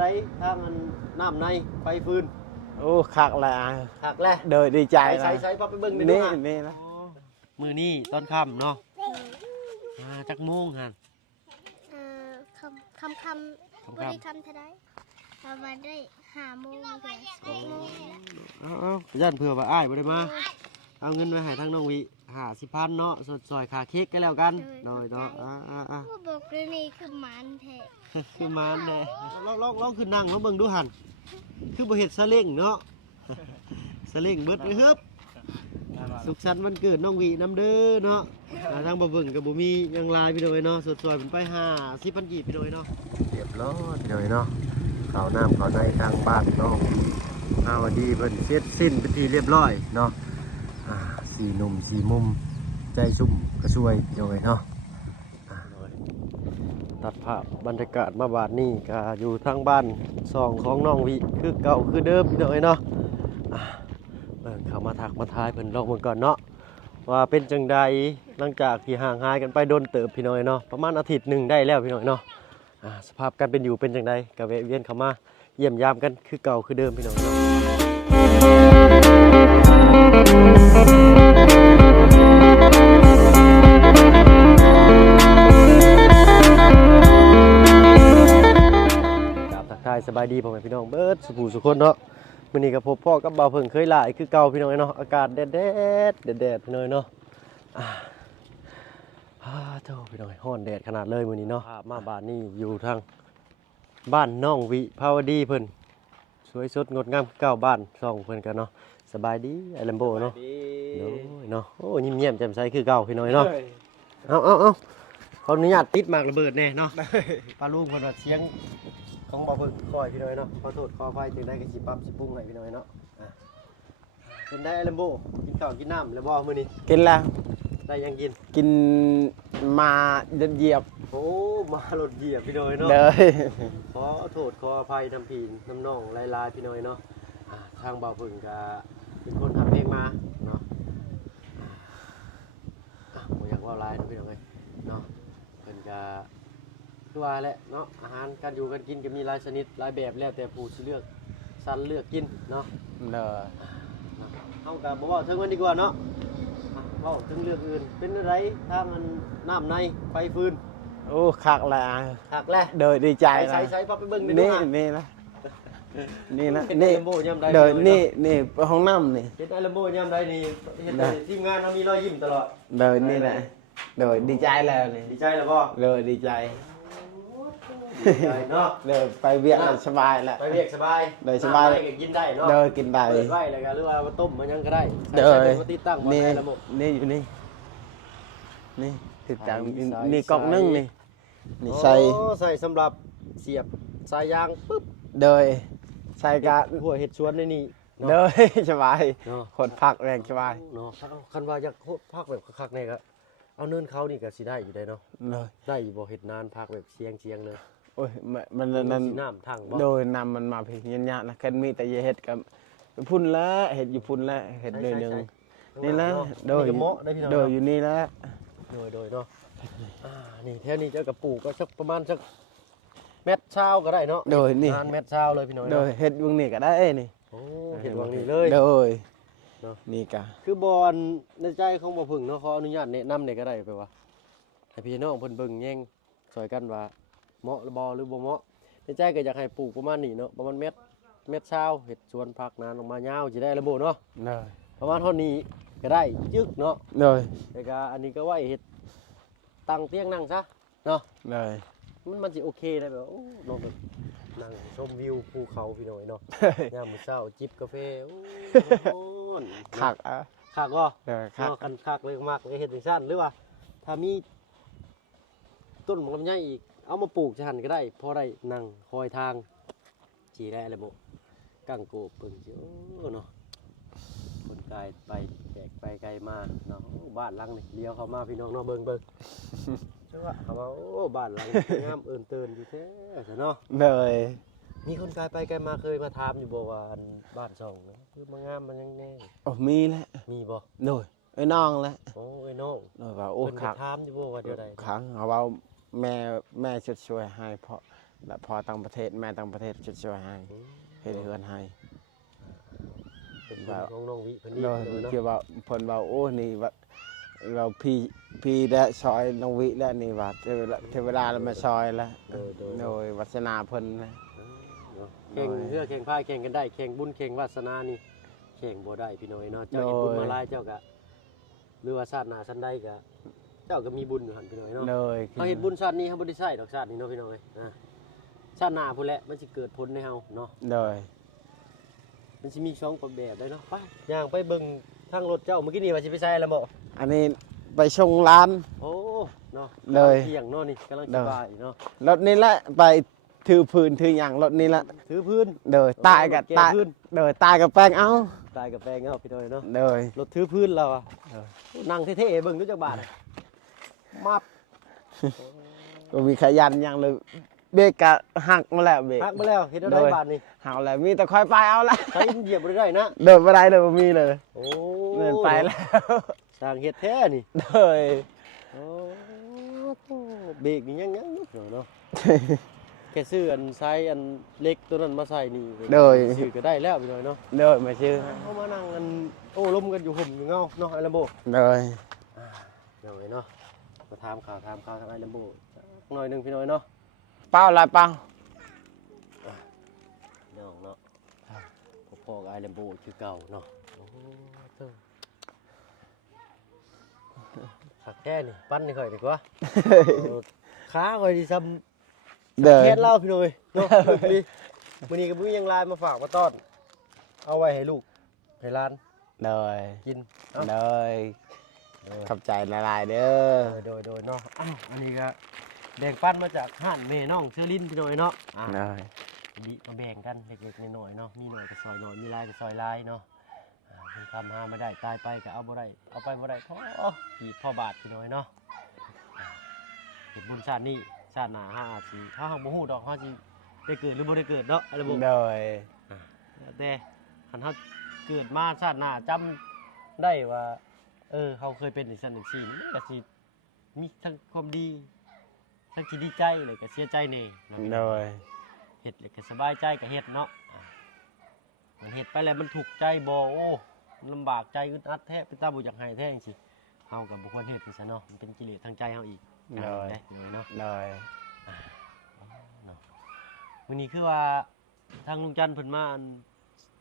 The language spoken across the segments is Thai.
ไรทางมันน้ำในไฟฟืนโอ้คักแหละคักแหละเดินดีใจใส่พอไปเบิ่งนี่นี่นะมือนี่ตอนค่ำเนาะจักโมงฮะคำบริคำเท่าไรประมาณได้5 โมงถึง6 โมงย่านเผื่อว่าอ้ายบ่ได้มาเอาเงินไว้ให้ทางน้องวิ50,000เนาะสดซอยขาเค้กกันแล้วกันโดยเนาะผู้บอกเรื่องนี้คือมันแท้ คือมันแน่ลองขึ้นนั่งลองเบิ่งดูหั่นคือบ่เฮ็ดซะเล้งเนาะซะเล้งเบิดเลยเฮ้บสุขสันต์วันเกิดน้องวินำเด้อเนาะทางบ่เบิ่งก็บ่มีหยังหลายพี่น้อยเนาะสดซอยเพิ่นไป50,000กีบพี่น้อยเนาะเรียบร้อยพี่น้อยเนาะเข้าน้ำเข้าในทางบ้านน้องดีเพิ่นเสร็จสิ้นเป็นที่เรียบร้อยเนาะสี่หนุ่มสี่มุมใจชุ่มกระชวยพี่น้อยเนาะตัดภาพบรรยากาศมาบาดนี้ก็อยู่ทางบ้านสองของน้องวิคือเก่าคือเดิมพี่น้อยเนาะเบิ่งเข้ามาทักมาทายเพิ่นลองเบิ่งก่อนเนาะว่าเป็นจังใดหลังจากที่ห่างหายกันไปโดนเติบพี่น้อยเนาะประมาณอาทิตย์หนึ่งได้แล้วพี่น้อยเนาะสภาพการเป็นอยู่เป็นจังใดก็แวะเวียนเข้ามาเยี่ยมยามกันคือเก่าคือเดิมพี่น้อยเนาะสบายดีพ่อแม่พี่น้องเบิดสุขสุขคนเนาะมื้อนี้ก็พบพ่อกับบ่าวเพิ่งเคยหลายคือเก่าพี่น้องเนาะอากาศแดดพี่น้องเนาะเจ้าพี่น้องร้อนแดดขนาดเลยมื้อนี้เนาะมาบ้านนี้อยู่ทางบ้านน้องวิภาวดีเพิ่นสวยสดงดงามเก่าบ้านช่องเพิ่นกันเนาะสบายดีไอ้ลัมโบเนาะเนาะโอ้ยิ้มแย้มแจ่มใสคือเก่าพี่น้องเนาะเอาขออนุญาตติดหมากระเบิดแน่เนาะปลาลูกเพิ่นว่าเสียงของบ่าวเพิ่งคอยพี่น้อยเนาะขอโทษขออภัยจึงได้ก็สิปรับสิปรุงให้พี่น้อยเนาะเป็นได้ไอ้ลัมโบกินข้าวกินน้ำแล้วบ่มื้อนี้กินแล้วได้ยังกินมาเหยียบโอ้มารถเหยียบพี่น้อยเนาะขอโทษขออภัยน้ำพี่น้ำน้องลายพี่น้อยเนาะทางบ่าวเพิ่งก็เป็นคนทำเพลงมาเนาะบ่อยากว่าลายพี่น้องเอ้ยเนาะเพิ่นก็คือว่าแหละเนาะอาหารการอยู่กันกินก็มีหลายชนิดหลายแบบแล้วแต่ผู้สิเลือกสรรเลือกกินเนาะเฮาก็บ่เว้าถึงมันดีกว่าเนาะเว้าถึงเรื่องอื่นเป็นอะไรทางมันน้ำในไฟฟืนโอ้คักแหละเดินดีใจใส่พอไปเบิ่งนี่นะนี่เดินนี่ห้องน้ำนี่เฮ็ดไอ้ลำโบยามใดนี่เฮ็ดทีมงานเรามีรอยยิ้มตลอดเดินนี่แหละเดินดีใจแล้วนี่ดีใจแล้วบ่เดินดีใจเนาะเดินไปเวียกสบายแล้วไปเวียกสบายเดินสบายกินได้เนาะเดินกินได้เปิดไว้แล้วก็หรือว่ามาต้มมันยังก็ได้เดินติดตั้งนี่อยู่นี่ติดตั้งนี่กล่องนึงนี่ใส่สำหรับเสียบสายยางปึ๊บเดินใส่กะหัวเห็ดสวนในนี่เดินสบายคนพักแรงสบายเนาะคันว่าอยากพักแบบคักๆนี่ก็เอาเนินเขานี่ก็สิได้อยู่ได้เนาะได้อยู่บ่เห็ดนานพักแบบเสียงเลยโอ้ยมันนั่นน้ำทางบ่โดยนำมันมาเพียงยากนะแค่มีแต่เห็ดกับพุ่นแล้วเห็ดอยู่พุ่นแล้วเห็ดเดินหนึ่งนี่นะโดยอยู่นี่แล้วโดยเนาะนี่แถวนี้เจ้ากับปู่ก็สักประมาณสักเม็ดเช้าก็ได้เนาะโดยนี่เม็ดเช้าเลยพี่น้อยโดยเห็ดวงนี่ก็ได้นี่โอ้เห็ดวงนี่เลยโดยนี่กะคือบอลในใจของบ่พึ่งเนาะขออนุญาตแนะนำเนี่ยก็ได้ไปว่าให้พี่น้องเพิ่นเบิ่งแย่งสอยกันว่าเหมาะหรือบ่หรือบ่เหมาะในใจก็อยากให้ปลูกประมาณนี้เนาะประมาณเม็ดเช้าเห็ดสวนผักนานลงมายาวสิได้ระบบเนาะประมาณเท่านี้ก็ได้จึกเนาะแล้วก็อันนี้ก็ไว้เห็ดตั้งเตียงนั่งซะเนาะมันสิโอเคได้แบบโอ้นอนแบบนั่งชมวิวภูเขาพี่น้อยเนาะยามมื้อเช้าจิบกาแฟโอ้คักก็คักเลยมากเลยเฮ็ดจังซั่นหรือว่าถ้ามีต้นลำไยอีกเอามาปลูกจะหั่นก็ได้พอได้นั่งคอยทางสิได้อะไรบ่กังโกเพิ่นสิเนาะคนไกลไปแขกไปไกลมาเนาะบ้านหลังนี่เลี้ยวเข้ามาพี่น้องเนาะเบิ่งใช่ว่าเขาว่าโอ้บ้านหลังงามเอิ้นเตินอยู่แท้ซะเนาะเลยมีคนไกลไปไกลมาเคยมาถามอยู่บ่ว่าบ้านช่องคือมางามมันยังแน่มีแล้วมีบ่โดยไอ้น้องแล้วโอ้ไอ้น้องว่าโอ้คักถามอยู่บ่ว่าเดี๋ยวใดครั้งเอาว่าแม่ช่วยให้เพราะ แล้วพอต่างประเทศแม่ต่างประเทศจะช่วยให้เฮ็ดเฮือนให้ เป็นบุญของน้องวิเพิ่นนี่ โดย เนาะ คือว่าเพิ่นว่าโอ้นี่ว่าเราพี่ได้ซอยน้องวิแล้วนี่ว่าเทวดาเรามาซอยแล้วโดยวัฒนาเพิ่นนะ แข่งเรือแข่งพายแข่งกันได้แข่งบุญแข่งวาสนานี่แข่งบ่ได้พี่น้อยเนาะเจ้าเฮ็ดบุญมาหลายเจ้าก็หรือว่าชาติหน้าชั้นใดก็เจ้าก็มีบุญอยู่หั่นพี่น้อยเนาะ โดย เฮาเฮ็ดบุญชาตินี้เฮาบ่ได้ใช้ดอกชาตินี้เนาะพี่น้อยชาติหน้าพุ่นแหละมันสิเกิดผลในเฮาเนาะ โดย มันสิมีช่องประแบบได้เนาะไปย่างไปเบิ่งทางรถเจ้าเมื่อกี้นี่ว่าสิไปใช้แล้วบ่ อันนี้ไปชงร้าน โอ้เนาะ เลย เที่ยงเนาะนี่กำลังสบายเนาะ รถนี้แหละไปถือพื้นถือหยังรถนี้แหละ ถือพื้น โดยตายกับ แก้ ตาย พื้น โดยตายกับแป้งเอา ตายกับแฟนเอาพี่น้อยเนาะ โดย รถถือพื้นเราอ่ะนั่งเท่ๆเบิ่งดูจักบาทมับ บ่มีขยันหยังเลยเบรกกะหักมาแล้วเบรก หักมาแล้วเฮ็ดได้ โดย บาทนี่ หักแล้วมีแต่ค่อยไปเอาละ ใช้เหยียบบ่ได้นะ เดินบ่ได้เลยบ่มีเลย โอ้ เดินไปแล้ว สร้างเฮ็ดแท้นี่ โดย โอ้โหเบรกนี่ยังเนาะแค่ซื้ออันไซส์อันเล็กตัวนั้นมาใส่นี่ โดย ซื้อก็ได้แล้วพี่น้อยเนาะ โดยมาชื่อ เขามานั่งกันโอ้ล้มกันอยู่ห่มอยู่เงาเนาะไอ้ลำโบ โดย หน่อยเนาะมาถามข่าวทางไอ้ลำโบหน่อยหนึงพี่น้อยเนาะ เป้าอะไรเป้า เนาะเนาะพ่อกับไอ้ลำโบคือเก่าเนาะโอ้เจ้าขักแค่นี่ปั้นนี่ค่อยดีกว่าขาค่อยดีซ้ำ เดิน แค่เล่าพี่น้อยเนาะลูกดีมื้อนี้ก็บ่มีหยังไลน์มาฝากมาต้อนเอาไว้ให้ลูกให้หลาน โดย กินเนาะ โดยขอบใจละลายๆเด้อ โดยเนาะอ้าวอันนี้ก็แบ่งปันมาจากห้านแม่น้องเชื้อลิ้นพี่น้อยเนาะอ่ะ โดย บิมาแบ่งกันเล็กๆน้อยๆเนาะมีหน่อยก็ซอยหน่อยมีลายก็ซอยลายเนาะเพิ่นทำหาไม่ได้ตายไปก็เอาบ่ได้เอาไปบ่ได้ผีพ่อบาทพี่น้อยเนาะเฮ็ดบุญชาตินี้ชาติหน้าห้าอาจสิเฮาบ่ฮู้ดอกเฮาสิได้เกิดหรือบ่ได้เกิดเนาะอะไรบ่ โดย แต่คันเฮาเกิดมาชาติหน้าจำได้ว่าเฮาเคยเป็นอีซั่นอีซี่มันก็สิมีทั้งความดีทั้งที่ดีใจเลยก็เสียใจแน่เนาะพี่ โด น้อง ย เฮ็ดแล้วก็สบายใจก็เฮ็ดเนาะมันเฮ็ดไปแล้วมันถูกใจบ่โอ้ลำบากใจอึดอัดแท้เป็นตาบ่อยากให้แท้จังซี่เฮาก็บ่ควรเฮ็ดจังซี่เนาะมันเป็นกิเลสทางใจเฮาอีก โดย ได้เนาะ โดย เนาะมื้อนี้คือว่าทางลุงจันทร์เพิ่นมาอัน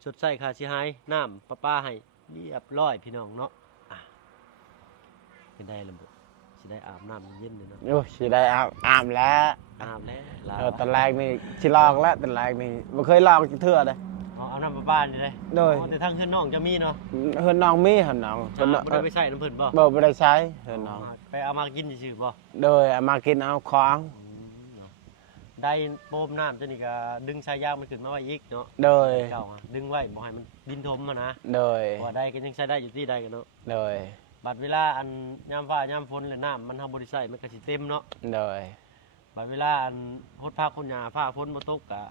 ชดใช้ค่าเสียหายน้ำประปาให้เรียบร้อยพี่น้องเนาะเป็นได้ระบบสิได้อาบน้ำเย็นเลยเนาะ โอ้สิได้อาบแล้ว อาบแล้วลา ตอนแรกนี่สิลอกแล้วตอนแรกนี่บ่เคยลอกจักเทื่อเลย เอาน้ำประปานี่เลย โดย แต่ทางเฮือนน้องจะมีเนาะ เฮือนน้องมีหั่นน้อง บ่ได้ไปใช้น้ำเพิ่นบ่ บ่ได้ใช้เฮือนน้อง ไปเอามากินซื่อๆบ่ โดยเอามากินเอาของ ได้โปมน้ำตัวนี้ก็ดึงสายยางมันขึ้นมาไว้อีกเนาะ โดย เก่าอะดึงไว้บ่ให้มันดินถมอะนะ โดย ว่าได้ก็ยังใช้ได้อยู่ที่ใดกันเนาะ โดย บัดเวลาอันยามฟ้ายามฝนหรือน้ำมันทำบริใส่มันก็สิเต็มเนาะ โดย บัดเวลาอันฮดพักคนหยาฟ้าฝนบ่ตกก็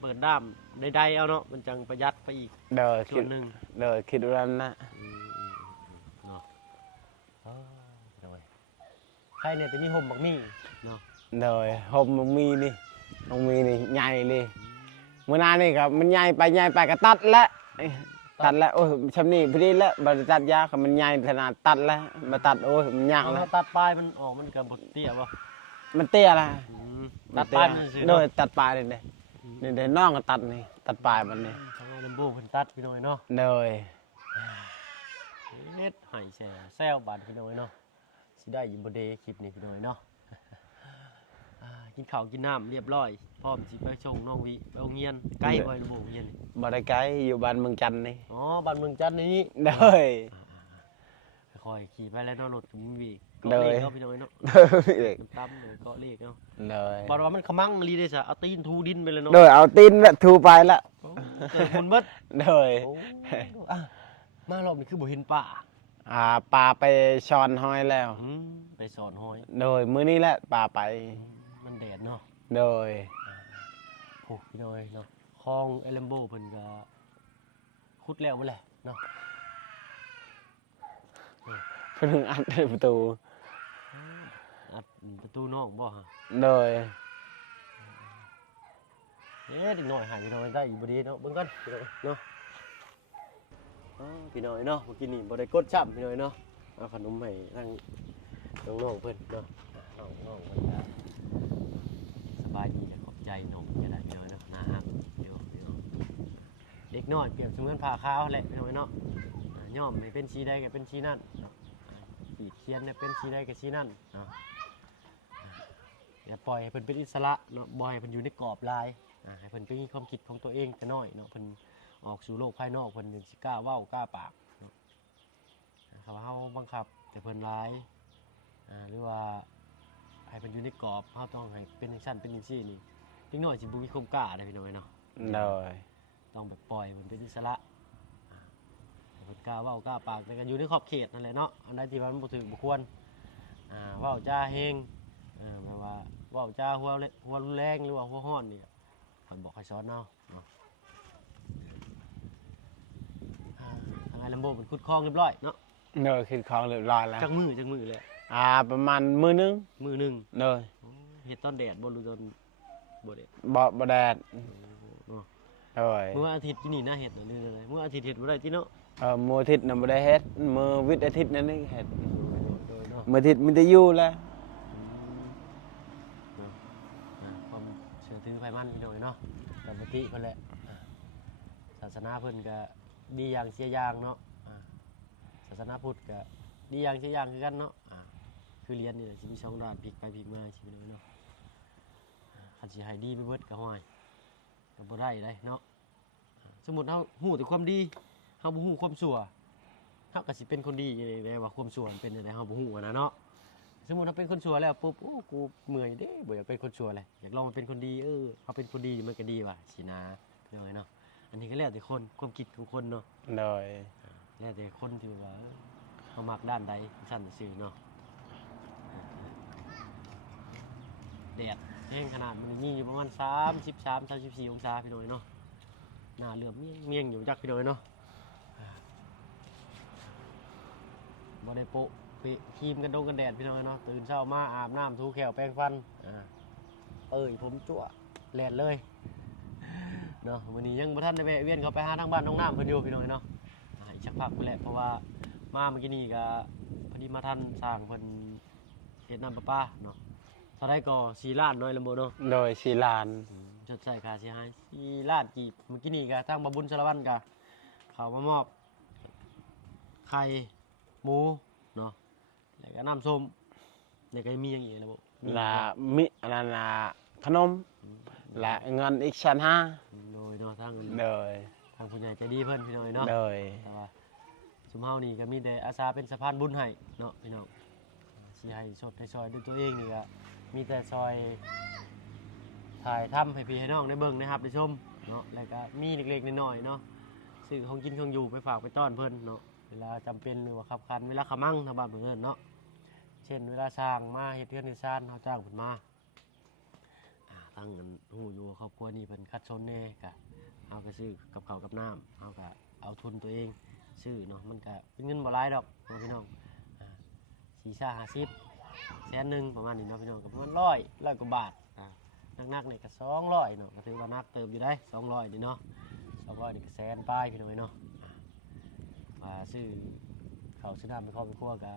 เปิดน้ำใดๆเอาเนาะมันจังประหยัดไปอีก โดย ส่วนหนึ่ง โดยคิดว่านั้นนะ เนาะโดยใครเนี่ยจะมีห่มบักมี่เนาะ โดยห่มมันมีนี่มันมีนี่ใหญ่เลยมื้อหน้านี่ครับมันใหญ่ไปก็ตัดแล้วตัดแล้วโอ้ยชำนี่พอดีแล้วบ่ได้ตัดยากมันใหญ่ขนาดตัดแล้วมาตัดโอ้ยมันยาก เอา แล้ว ตัดปลายมันออกมันก็บ่เตี้ยบ่ มันเตี้ยละ ตัดปลายมันซื่อๆ โด เนาะ ยตัดปลายนี่เด้นี่เด้น้องก็ตัดนี่ตัดปลายมันนี่ ทางไอ้ลำโบเพิ่นตัดพี่น้อยเนาะ โดย เฮ็ดให้แซวบาดพี่น้อยเนาะสิได้ยินบ่เดคลิปนี้พี่น้อยเนาะกินข้าวกินน้ำเรียบร้อยพร้อมสิไปส่งน้องวิไปโรงเรียนใกล้บ่ไอ้ลำโบโรงเรียนนี่ บ่ได้ไกลอยู่บ้านเมืองจันทน์นี่ อ๋อบ้านเมืองจันทน์นี่ โดย ค่อยๆขี่ไปแล้วเนาะรถก็มีวี โด เกาะ ย เลขเนาะพี่น้อยเนาะ โดย มันตั้มเลยเกาะเลขเนาะ โดย บอกว่ามันขมังลีเด้ซะเอาตีนทูดินไปเลยเนาะ โดยเอาตีนแบบทูไปละ โอ้เกิดบุญเบิด โดย โอ้อ่ะมารอบนี้คือบ่เห็นป่า ปลาไปช้อนห้อยแล้ว ไปสอนห้อย โดยมื้อนี้แหละปลาไป มันแดดเนาะ โดย โอ้พี่น้อยเนาะคลองเอเลมโบเพิ่นก็ขุดแล้วบ่แหละเนาะ เพิ่งอัดประตู อัดประตูนอกบ่ฮะ โดย เด็กน้อยหายพี่น้อยได้อยู่บ่ดีเนาะเบิ่งก่อนพี่น้อยเนาะพี่น้อยเนาะเมื่อกี้นี่บ่ได้กดช้ำพี่น้อยเนาะเอาขนมให้ทางน้องๆเพิ่นเนาะน้องๆเพิ่นก็สบายดีและขอบใจน้องก็ได้พี่น้อยเนาะน่าฮักเดี๋ยวพี่น้องเด็กน้อยเปรียบเสมือนผ้าขาวแหละพี่น้อยเนาะย่อมให้เป็นสีใดก็เป็นสีนั้นเนาะขีดเขียนเนี่ยเป็นสีใดก็สีนั้นเนาะอย่าปล่อยให้เพิ่นเป็นอิสระเนาะบ่ให้เพิ่นอยู่ในกรอบลายให้เพิ่นมีความคิดของตัวเองแต่น้อยเนาะเพิ่นออกสู่โลกภายนอกเพิ่นถึงสิกล้าเว้ากล้าปากเนาะครับเฮาบังคับแต่เพิ่นร้ายหรือว่าให้เพิ่นอยู่ในกรอบเฮาต้องให้เป็นจังซั่นเป็นจังซี่นี่เด็กน้อยสิบ่มีความกล้าได้พี่น้อยเนาะ โดย ต้องแบบปล่อยเพิ่นเป็นอิสระเพิ่นกล้าเว้ากล้าปากแต่ก็อยู่ในขอบเขตนั่นแหละเนาะอันใดที่มันบ่ถูกบ่ควรเว้าจ้าเฮงแบบว่าเว้าจ้าหัวรุนแรงหรือว่าหัวร้อนนี่เพิ่นบอกให้สอนเนาะทางไอ้ลำโบมันขุดคลองเรียบร้อยเนาะ โดยคือของเรียบร้อยแล้ว จักมือเลย ประมาณมื้อนึง มือหนึง โดย เฮ็ดตอนแดดบ่หรือตอนบ่แดด บ่แดด เนาะ โดย เมื่ออาทิตย์ที่นี่น่าเฮ็ดน่ะเรื่องอะไรเมื่ออาทิตย์เฮ็ดบ่ได้ติเนาะ มื้ออาทิตย์น่ะบ่ได้เฮ็ดมื้อวิทย์อาทิตย์นั่นนี่เฮ็ด โดยเนาะ มื้ออาทิตย์มีแต่อยู่แล้ว ความเชื่อถือไฟมันพี่น้องเนาะปกติเพิ่นแหละศาสนาเพิ่นก็ดีอย่างเสียอย่างเนาะศาสนาพุทธก็ดีอย่างเสียอย่างคือกันเนาะคือเรียนนี่สิมีสองด้านพลิกไปพลิกมาสิพี่น้องเนาะคันสิให้ดีไปเบิดก็ห้อยก็บ่ได้เนาะสมมุติเฮาฮู้แต่ความดีเฮาบ่ฮู้ความชั่วเฮาก็สิเป็นคนดีได้ว่าความชั่วมันเป็นจังได๋เฮาบ่ฮู้นะเนาะ สมมุติเราเป็นคนชั่วแล้วปุ๊บโอ้กูเมื่อยเด้บ่อยากเป็นคนชั่วเลยอยากลองมาเป็นคนดีเขาเป็นคนดีมันก็ดีว่ะสินะพี่น้องเนาะอันนี้ก็แล้วแต่คนความคิดของคนเนาะ โดย แล้วแต่คนที่ว่าเขามักด้านใดสั้นซื่อเนาะแดดแห้งขนาดมันยิ่งอยู่ประมาณ33-34องศาพี่น้องเนาะหน้าเหลือบเมี่ยงอยู่จักพี่น้องเนาะบ่ได้โปะครีมกันดงกันแดดพี่น้องเนาะตื่นเช้ามาอาบน้ำถูแขวแปรงฟันผมจั่วแลดเลยเนาะวันนี้ยังบ่ทันได้แวะเวียนเขาไปหาทางบ้านน้องน้ำเพิ่นอยู่พี่น้องเนาะอีกสักพักพุ่นแหละเพราะว่ามาเมื่อกี้นี่ก็พอดีมาทันสร้างเพิ่นเฮ็ดน้ำประปาเนาะเท่าใดก็4 ล้านน้อยลำบ่เนาะ โดย4ล้าน ชดใช้ค่าเสียหาย4 ล้านกีบเมื่อกี้นี่ก็ทางบ่บุญสารวัตรก็เขามามอบไข่หมูเนาะแล้วก็น้ำส้มแล้วก็มีอย่างอีกแล้วบ่ ละมิอันนั้นละขนมและเงินอีก1,500,000 โดยเนาะทาง โดย ผู้ใหญ่ใจดีเพิ่นพี่น้องเนาะ โดย แต่ว่าซุมเฮานี่ก็มีแต่อาสาเป็นสะพานบุญให้เนาะพี่น้องสิให้สดให้ซอยด้วยตัวเองนี่ก็มีแต่ซอยถ่ายทำให้พี่ให้น้องได้เบิ่งนะครับได้ชมเนาะแล้วก็มีเล็กๆน้อยๆเนาะซื้อของกินของอยู่ไปฝากไปต้อนเพิ่นเนาะเวลาจำเป็นหรือว่าขับคันเวลาขมั่งทางบ้านเพิ่นเนาะเช่นเวลาสร้างมาเฮ็ดเรือนเฮ็ดชานเฮาจ้างเพิ่นมาตั้งกันฮู้อยู่ครอบครัวนี้เพิ่นคัดสนแน่ก็เฮาก็ซื้อกับข้าวกับน้ำเฮาก็เอาทุนตัวเองซื้อเนาะมันก็เป็นเงินบ่หลายดอกเนาะพี่น้อง4-50แสนหนึงประมาณนี้เนาะพี่น้องก็ประมาณ100กว่าบาทนักๆนี่ก็200เนาะก็ถือว่านักเติบอยู่ได้200นี่เนาะ200นี่ก็แสนปลายพี่น้องเนาะซื้อข้าวซื้อน้ำไปครอบครัวก็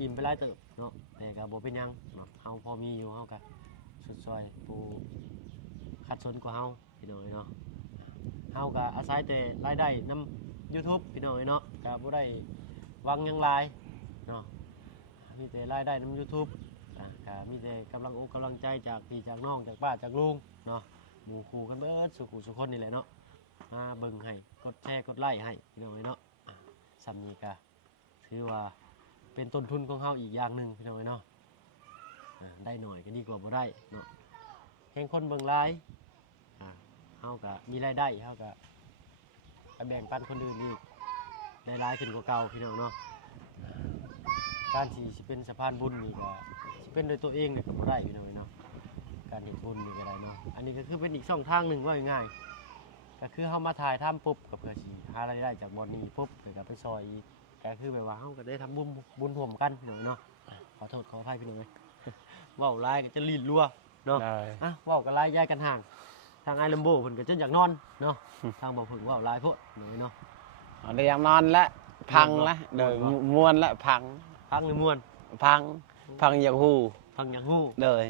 อิ่มไปหลายเติบเนาะแต่ก็บ่เป็นหยังเนาะเฮาพอมีอยู่เฮาก็สุดซอยผู้ขัดสนกว่าเฮาพี่น้องเนาะเฮาก็อาศัยแต่รายได้นำ YouTube พี่น้องเนาะก็บ่ได้หวังหยังหลายเนาะมีแต่รายได้นำ YouTube ก็มีแต่กำลังอกกำลังใจจากพี่จากน้องจากป้าจากลุงเนาะหมู่คู่กันเบิดสุขุสุคนนี่แหละเนาะมาเบิ่งให้กดแชร์กดไลค์ให้พี่น้องเนาะซ้ำนี้ก็ถือว่าเป็นต้นทุนของเฮาอีกอย่างหนึ่งพี่น้องเนาะได้หน่อยก็ดีกว่าบ่ได้เนาะแห่งคนเบิ่งหลายเฮาก็มีรายได้เฮาก็ไปแบ่งปันคนอื่นอีกได้หลายขึ้นกว่าเก่าพี่น้องเนาะการที่สิเป็นสะพานบุญนี่ก็สิเป็นโดยตัวเองเนี่ยก็บ่ได้พี่น้องเนาะการเฮ็ดบุญนี่ก็ได้เนาะอันนี้ก็คือเป็นอีกช่องทางหนึ่งว่าง่ายๆก็คือเฮามาถ่ายทำปุ๊บก็เพื่อสิหารายได้จากบ่อนนี้ปุ๊บก็ไปซอยอีกก็คือแบบว่าเฮาก็ได้ทำบุญร่วมกันพี่น้องเนาะขอโทษขออภัยพี่น้องเว้าหลายก็จะลิ้นรั่วเนาะ โดย เว้ากันหลายย้ายกันห่างท ทางไอ้ลัมโบเพิ่นก็จนอยากนอนเนาะทางบ่เพิ่งเว้าหลายโพดเนาะ เอาได้ยังนอนละพังละเดี๋ยวม่วนละพัง พังหรือม่วน พังอย่างหู พังอย่างฮู้ เลย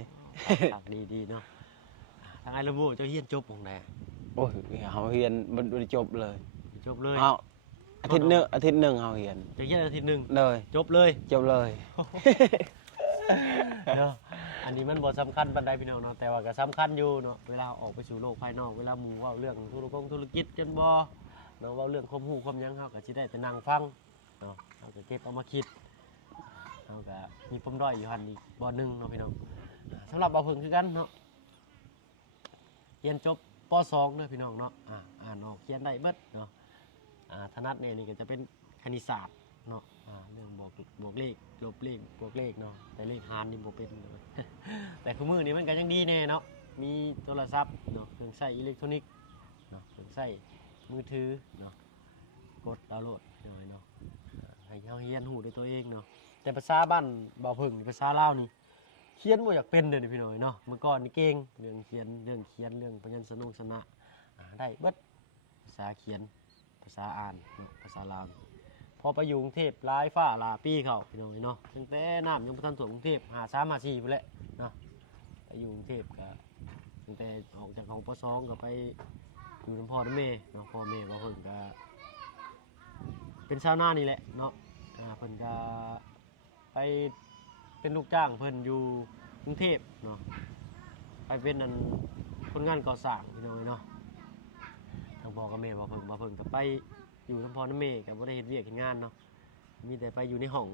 พักดีๆเนาะทางไอ้ลัมโบเจ้าเฮียนจบของใด โอ้ยเขาเฮียนมันบ่ได้จบเลย จบเลย เอาอาทิตย์หนึงเขาเฮียน เจ้าเฮียนอาทิตย์หนึง เลย จบเลย จบเลย เนาะอันนี้มันบ่สำคัญปานใดพี่น้องเนาะแต่ว่าก็สำคัญอยู่เนาะเวลาออกไปสู่โลกภายนอกเวลาหมู่เว้าเรื่องธุรกิจกันบ่เนาะเว้าเรื่องความรู้ความหยังเฮาก็สิได้แต่นั่งฟังเนาะเฮาก็เก็บเอามาคิดเฮาก็มีปมด้อยอยู่หั่นอีกบ่หนึงเนาะพี่น้องสำหรับบ่าวเพิ่งคือกันเนาะเรียนจบป .2 เด้อพี่น้องเนาะอ่านออกเขียนได้เบิดเนาะถนัดเนี่ยนี่ก็จะเป็นคณิตศาสตร์เนาะเรื่องบวกเลขลบเลขบวกเลขเนาะแต่เลขหารนี่บ่เป็นเลย แต่คือมือนี้มันก็ยังดีแน่เนาะมีโทรศัพท์เนาะเครื่องใช้อิเล็กทรอนิกส์เนาะเครื่องใช้มือถือเนาะกดดาวน์โหลดหน่อยเนาะให้เฮาเรียนรู้ด้วยตัวเองเนาะแต่ภาษาบ้านบ่าวเพิ่งนี่ภาษาลาวนี่เขียนบ่อยากเป็นเด้อนี่พี่น้อยเนาะเมื่อก่อนนี่เก่งเรื่องเขียนเรื่องพยัญชนะได้เบิดภาษาเขียนภาษาอ่านเนาะภาษาลาวพอไปอยู่กรุงเทพหลายฟ้าหลายปีเข้าพี่น้อยเนาะตั้งแต่น้ำยังบ่ทันท่วมกรุงเทพ53 54พุ่นแหละเนาะไปอยู่กรุงเทพก็ตั้งแต่ออกจากของป .2 ก็ไปอยู่นำพ่อนำแม่เนาะพ่อแม่บ่าวเพิ่งก็เป็นชาวนานี่แหละเนาะเพิ่นก็ไปเป็นลูกจ้างเพิ่นอยู่กรุงเทพเนาะไปเป็นนั่นคนงานก่อสร้างพี่น้อยเนาะทางพ่อกับแม่บ่าวเพิ่งก็ไปอยู่นำพ่อนำแม่ก็บ่ได้เฮ็ดเวียกเฮ็ดงานเนาะมีแต่ไปอยู่ในห้อง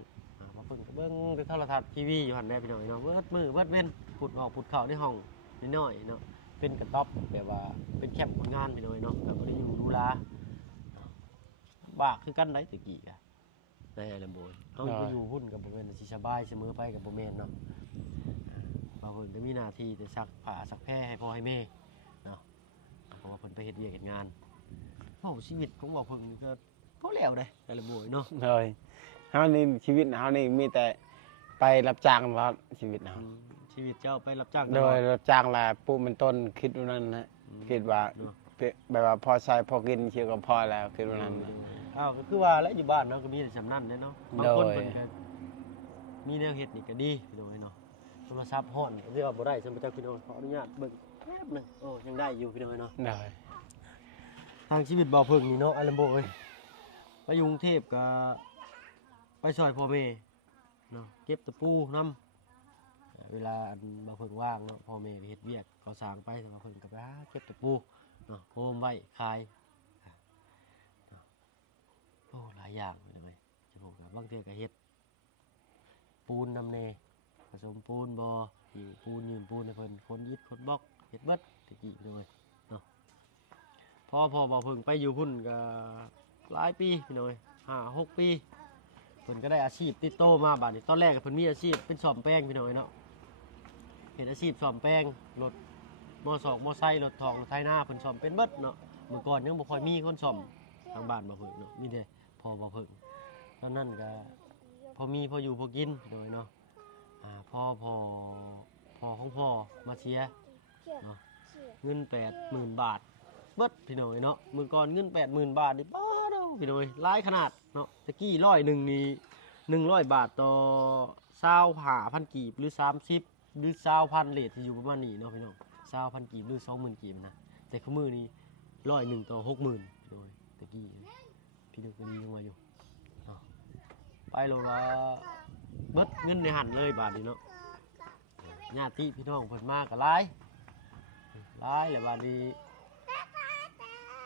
บ่าวเพิ่งก็เบิ่งแต่โทรทัศน์ทีวีอยู่หั่นแหละพี่น้อยเนาะเบิดมื้อเบิดเว้นพุดออกพุดเข้าในห้องน้อยๆเนาะเป็นกระต๊อบแบบว่าเป็นแคมป์คนงานพี่น้อยเนาะก็บ่ได้อยู่หรูหราบากคือกันได้ตะกี้อะได้ละโบยเฮาอยู่หุ้นกับบ่แม่นสิสบายเสมอไปกับบ่แม่นเนาะบ่าวเพิ่นก็มีหน้าที่แต่ซักผ้าซักแพรให้พ่อให้แม่เนาะเพราะว่าเพิ่นไปเฮ็ดเวียกเฮ็ดงานโอ้ชีวิตของบ่าวเพิ่นนี่ก็พอแล้วเด้แต่ละโบยเนาะ เลยเฮานี่ชีวิตเฮานี่มีแต่ไปรับจ้างว่าชีวิตเฮา ชีวิตเจ้าไปรับจ้าง โดยรับจ้างแหละปลูกเป็นต้นคิดว่านั้นนะคิดว่าแบบว่าพอใช้พอกินเชียวก็พอแล้วคิดว่านั้นนะ อ้าวก็คือว่าแล้วอยู่บ้านเนาะก็มีแต่สำนั่นเด้เนาะบางคน โดย เพิ่นก็มีแนวเฮ็ดนี่ก็ดีพี่น้องเนาะโทรศัพท์ฮ้อนเรียกว่าบ่ได้สมมุติเจ้าพี่น้องขออนุญาตเบิ่งแป๊บหนึงโอ้ยังได้อยู่พี่น้องเนาะ ได้ ทางชีวิตบ่าวเพิ่งนี่เนาะอัลลัมโบเอ้ยไปอยู่กรุงเทพก็ไปซอยพ่อแม่เนาะเก็บตะปูนำเวลาอันบ่าวเพิ่งว่างเนาะพ่อแม่ก็เฮ็ดเวียกก่อสร้างไปแต่บ่าวเพิ่งก็ไปหาเก็บตะปูเนาะโฮมไว้ขายโอ้หลายอย่างเลยจะบอกว่าบางเทื่อก็เฮ็ดปูนนำแน่ผสมปูนบ่อยู่ปูนยืนปูนให้เพิ่นคนอิฐคนบล็อกเฮ็ดเบิดตะกี้เลยเนาะพอบ่าวเพิ่งไปอยู่พุ่นก็หลายปีพี่น้อย5-6 ปีเพิ่นก็ได้อาชีพติดโตมาบัดนี้ตอนแรกก็เพิ่นมีอาชีพเป็นซ่อมแป้งพี่น้อยเนาะเฮ็ดอาชีพซ่อมแป้งรถมอไซค์รถทองรถไถนาเพิ่นซ่อมเป็นเบิดเนาะเมื่อก่อนยังบ่ค่อยมีคนซ่อมทางบ้านบ่าวเพิ่งเนาะมีแต่พอบ่าวเพิ่งตอนนั้นก็พอมีพออยู่พอกินโดยเนาะพ่อของพ่อมาเสียเนาะเงิน 80,000 บาทเบิดพี่น้อยเนาะเมื่อก่อนเงิน 80,000 บาทนี่ป้าเนาะพี่น้อยหลายขนาดเนาะตะกี้100นี่100 บาทต่อ25,000 กีบหรือ30หรือ20,000เรทที่อยู่ประมาณนี้เนาะพี่น้อง20,000 กีบหรือ 20,000 กีบนะแต่คือมื้อนี้100ต่อ 60,000พี่น้อยตะกี้พี่นึกก็ดีจังว่าอยู่เนาะไปโลละเบิดเงินในหันเลยบาทนี้เนาะญาติพี่น้องเพิ่นมาก็หลายแล้วบาดนี้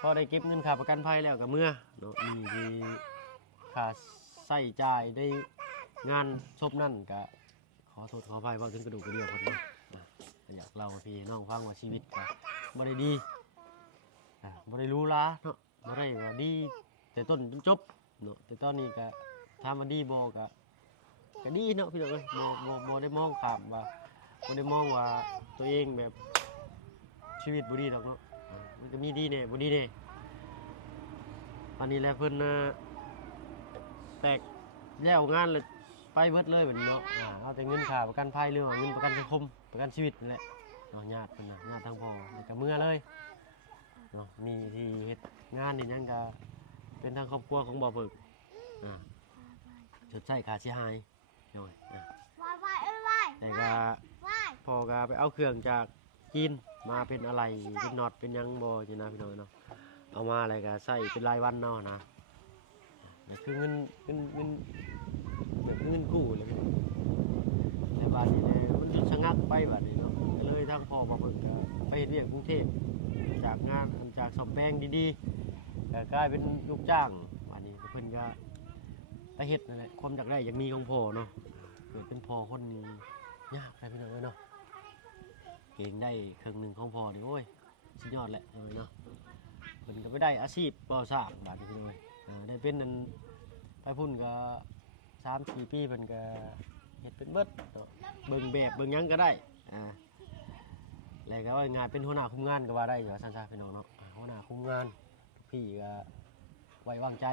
พอได้เก็บเงินค่าประกันภัยแล้วก็เมื่อเนาะนี่คือค่าใช้จ่ายได้งานศพนั่นก็ขอโทษขออภัยว่าถึงกระดูกกระเดี่ยวคนนี้อยากเล่าให้พี่น้องฟังว่าชีวิตก็บ่ได้ดีบ่ได้รู้ล้าเนาะบ่ได้ว่าดีแต่ต้นจนจบเนาะแต่ตอนนี้ก็ถามว่าดีบ่ก็ดีเนาะพี่น้องเอ้ยบ่ได้มองข้ามว่าบ่ได้มองว่าตัวเองแบบชีวิตบ่ดีดอกเนาะมันก็มีดีแน่บ่ดีแน่อันนี้แหละเพิ่นแตกแล้วงานเลยไปเบิดเลยแบบนี้เนาะเอาแต่เงินค่าประกันภัยหรือว่าเงินประกันสังคมประกันชีวิตนั่นแหละเนาะญาติเพิ่นน่ะญาติทางพ่อนี่ก็เมื่อเลย เนาะมีที่เฮ็ดงานนี่นั่นก็เป็นทางครอบครัวของบ่อเบิกชดใช้ค่าเสียหายหน่อยแต่ก็พอก็ไปเอาเครื่องจากจีนมาเป็นอะไรเป็นน็อตเป็นหยังบ่จีนะพี่น้องเนาะเอามาอะไรก็ใส่เป็นรายวันเนาะนะนี่คือเงินกู้เลยในบ้านนี่เลยมันหยุดชะงักไปแบบนี้เนาะก็เลยทางพ่อมาเพิ่งก็ไปเฮ็ดเวียกกรุงเทพจากงานจากสอบแบงดีๆก็กลายเป็นลูกจ้างวันนี้เพิ่นก็ไปเฮ็ดนั่นแหละความจากได้อย่างมีของพ่อเนาะเกิดเป็นพ่อคนนี้ยากไปพี่น้องเนาะเองได้ครึ่งหนึ่งของพ่อนี่โอ้ยสุดยอดแหละเนาะเพิ่นก็ไปได้อาชีพก่อสร้างบาดนี้พี่น้องได้เป็นนั่นไปพุ่นก็3-4 ปีเพิ่นก็เฮ็ดเป็นเบิดเนาะเบิ่งแบบเบิ่งหยังก็ได้แล้วก็ว่างานเป็นหัวหน้าคุมงานก็ว่าได้อยู่ว่าซั่นๆพี่น้องเนาะหัวหน้าคุมงานพี่ก็ไว้วางใจ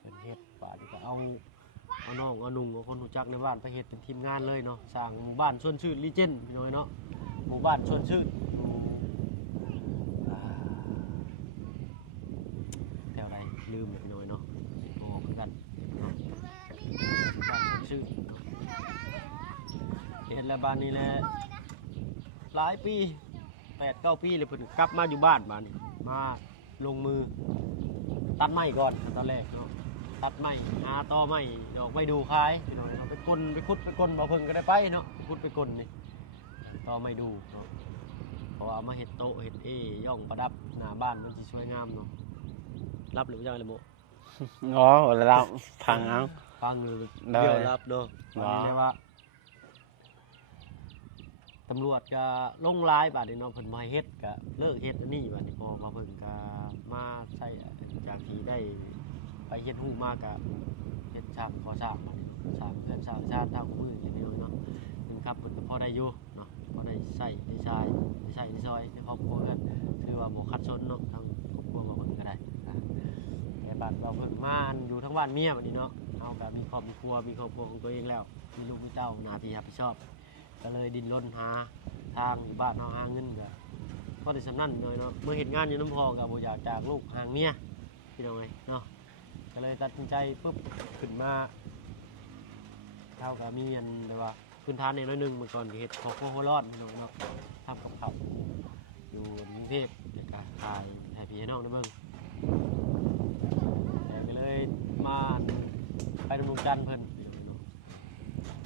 เพิ่นเฮ็ดบาดนี้ก็เอาน้องเอานุ่งเอาคนรู้จักในบ้านไปเฮ็ดเป็นทีมงานเลยเนาะสร้างหมู่บ้านชวนชื่นลีเจนด์พี่น้องเนาะหมู่บ้านชวนชื่นแถวใดลืมเลยพี่น้องเนาะโอ้คือกันเนาะบ้านชวนชื่นเห็นแล้วบ้านนี้แหละหลายปี8-9 ปีเลยเพิ่นกลับมาอยู่บ้านบ้านนี้มาลงมือตัดไม้ก่อนตอนแรกเนาะตัดไม้หาตอไม้ออกไปดูขายพี่น้องเนาะไปกลไปขุดไปกลบ่เพิ่งก็ได้ไปเนาะขุดไปกลนี่ตอไม้ดูเนาะเพราะว่าเอามาเฮ็ดโต๊ะเฮ็ดย่องประดับหน้าบ้านมันสิสวยงามเนาะรับหรือยังเลยโม อ๋อแล้วพังเอา ฟังหรือเดี๋ยวรับเนาะวันนี้เลยว่าตำรวจก็ลงร้ายบาดนี้เนาะเพิ่นมาเฮ็ดก็เลิกเฮ็ดอันนี้บาดนี้พอมาเพิ่นก็มาใช้จากที่ได้ไปเฮ็ดฮู้มากก็เฮ็ดช่างก่อสร้างบาดนี้สร้างเพื่อนสร้างชาติทางมืออย่างนี้เนาะนึงครับเพิ่นก็พอได้อยู่เนาะพอได้ใช้ได้ใช้ในซอยในครอบครัวกันถือว่าบ่ขัดสนเนาะทางครอบครัวมาเพิ่นก็ได้แต่บ้านเราเพิ่นมาอยู่ทั้งบ้านเมียบัดนี้เนาะเฮาก็มีครอบครัวของตัวเองแล้วมีลูกมีเต้าหน้าที่รับผิดชอบก็เลยดิ้นรนหาทางอยู่บ้านเฮาหาเงินก็พอได้สำนั่นหน่อยเนาะเมื่อเฮ็ดงานอยู่น้ำพอก็บ่อยากจากลูกห่างเมียพี่น้องเอ้ยเนาะก็เลยตัดสินใจปุ๊บขึ้นมาเฮาก็มีอันแบบว่าพื้นฐานนิดนึงเมื่อก่อนก็เฮ็ดข้าวโพดรอดพี่น้องเนาะทำกับข้าวอยู่กรุงเทพแล้วก็ขายให้พี่น้องได้เบิ่งก็เลยมาไปดำรงจันทร์เพิ่น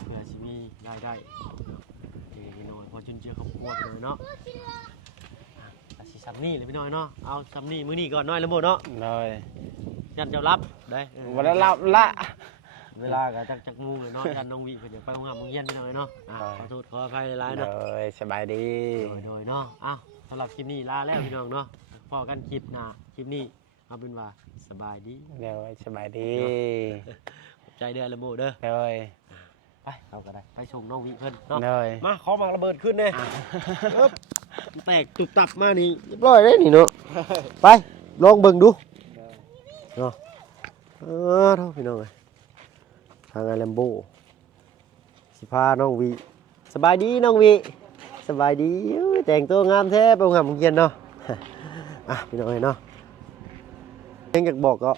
เพื่อสิมีรายได้พี่น้อยพอจุนเจือครอบครัวพี่น้อยเนาะสิซ้ำนี่เลยพี่น้อยเนาะเอาซ้ำนี่มื้อนี้ก่อนน้อยแล้วบ่เนาะ เลย ยันเจ้ารับได้ บ่ได้รับละ เวลาก็จักงูเลยเนาะยันน้องวิเพิ่นอยากไปโรงงานโรงเรียนพี่น้อยเนาะขอโทษขออภัยหลายๆ เล เนาะ ยสบายดี โดยเนาะสำหรับคลิปนี้ลาแล้วพี่น้องเนาะพอกันคลิปหน้าคลิปนี้เอาเป็นว่าสบายดี เลยสบายดี ใจเด้อละโมเด้อ เลย ไปเอาก็ได้ไปชมน้องวิเพิ่นเนาะ เลย มาขอมาระเบิดขึ้นแน่แตกตุบตับมานี่เรียบร้อยเลยนี่เนาะไปลองเบิ่งดูเนาะเท่าพี่น้องเลยทางแลมโบสิพาน้องวิสบายดีน้องวิสบายดีแต่งตัวงามแท้ไปโรงงานโรงเรียนเนาะพี่น้องเนาะยังอยากบอกก็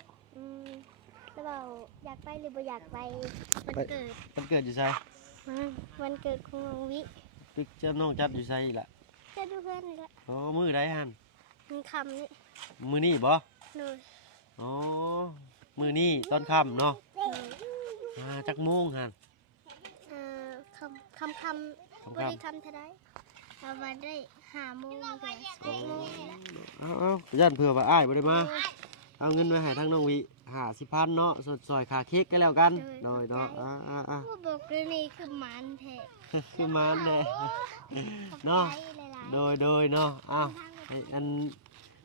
แล้วเราอยากไปหรือบ่อยากไปวันเกิดวันเกิดอยู่ไส วันเกิดของน้องวิ ปิกเจ้าน้องจัดอยู่ไสล่ะ จะดูเพื่อนนี่แหละ โอ้มือใดหั่น มันคำนี่ มือนี่บ่ เลย อ๋อมือนี่ตอนค่ำเนาะจักโมงหั่น คำบริทำเท่าไรเรามาได้5 โมงถึง6 โมงแล้ว เอาย่านเผื่อว่าอ้ายบ่ได้มาเอาเงินไว้ให้ทางน้องวิ50,000เนาะสดซอยค่าเค้กกันแล้วกันโดยเนาะผู้บอกเรื่องนี้คือหมันแท้ คือมันเด้ ขอบ เนาะ ใจหลาย โดยเนาะอัน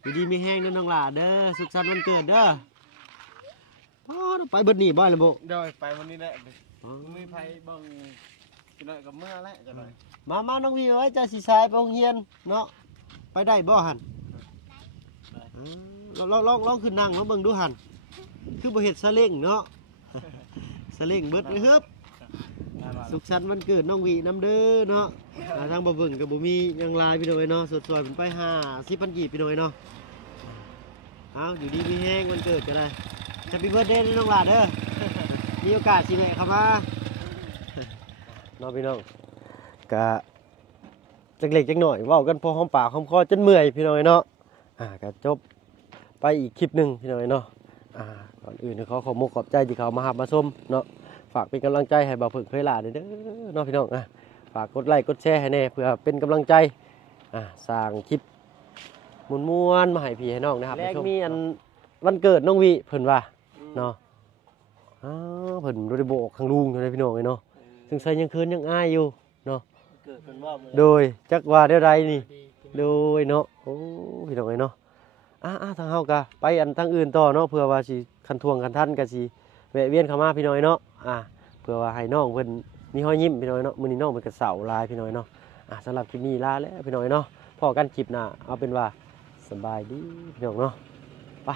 อยู่ดีมีแห้งเด้อน้องหล่าเด้อสุขสันต์วันเกิดเด้อไปเบิดนี่บ่ล่ะบ่ โดยไปวันนี้แหละมีไผบังกินหน่อยกับเมื่อแล้วจะหน่อย มาน้องวีไว้จะสิสายไปโรงเรียนเนาะไปได้บ่หั่นลองขึ้นนั่งลองเบิ่งดูหั่นคือบ่เฮ็ดซาเล้งเนาะซาเล้งเบิดเลยครับสุขสันต์วันเกิดน้องวีนำเด้อเนาะทางบ่เบิ่งก็บ่มีหยังหลายพี่น้อยเนาะสดๆเพิ่นไป50,000กีบพี่น้อยเนาะ เอาอยู่ดีมีแห้งวันเกิดก็ได้แฮปปี้เบิร์ธเดย์น้องหลานเด้อ มีโอกาสสิแหละเข้ามาน้องพี่น้องกะเล็กๆจักหน่อยเว้ากันพอหอมปากหอมคอจนเมื่อยพี่น้อยเนาะก็จบไปอีกคลิปหนึงพี่น้อยเนาะก่อนอื่นขอมกขอบใจที่เขามาหับมาชมเนาะฝากเป็นกำลังใจให้บ่าวเพิ่งเคยหลานเด้อเนาะพี่น้องฝากกดไลค์กดแชร์ให้แน่เพื่อเป็นกำลังใจสร้างคลิปม่วนๆมาให้พี่ให้น้องนะครับแรกมีอันวันเกิดน้องวิเพิ่นว่าเนาะเพิ่นบ่ได้บอกข้างลุงเท่านั้นพี่น้องเนาะถึงใส่ยังเคินยังอายอยู่เนาะเกิดเป็นว่า โดยจักว่าได้ไรนี่โดยเนาะโอ้พี่น้องเนาะทางเฮากะไปอันทางอื่นต่อเนาะเพื่อว่าสิคันทวงคันทันก็สิแวะเวียนเข้ามาพี่น้อยเนาะเพื่อว่าให้น้องเพิ่นมีรอยยิ้มพี่น้อยเนาะมื้อนี้น้องเพิ่นก็เศร้าหลายพี่น้อยเนาะสำหรับคลิปนี้ลาแล้วพี่น้อยเนาะพอกันคลิปหน้าเอาเป็นว่าสบายดีพี่น้องเนาะไป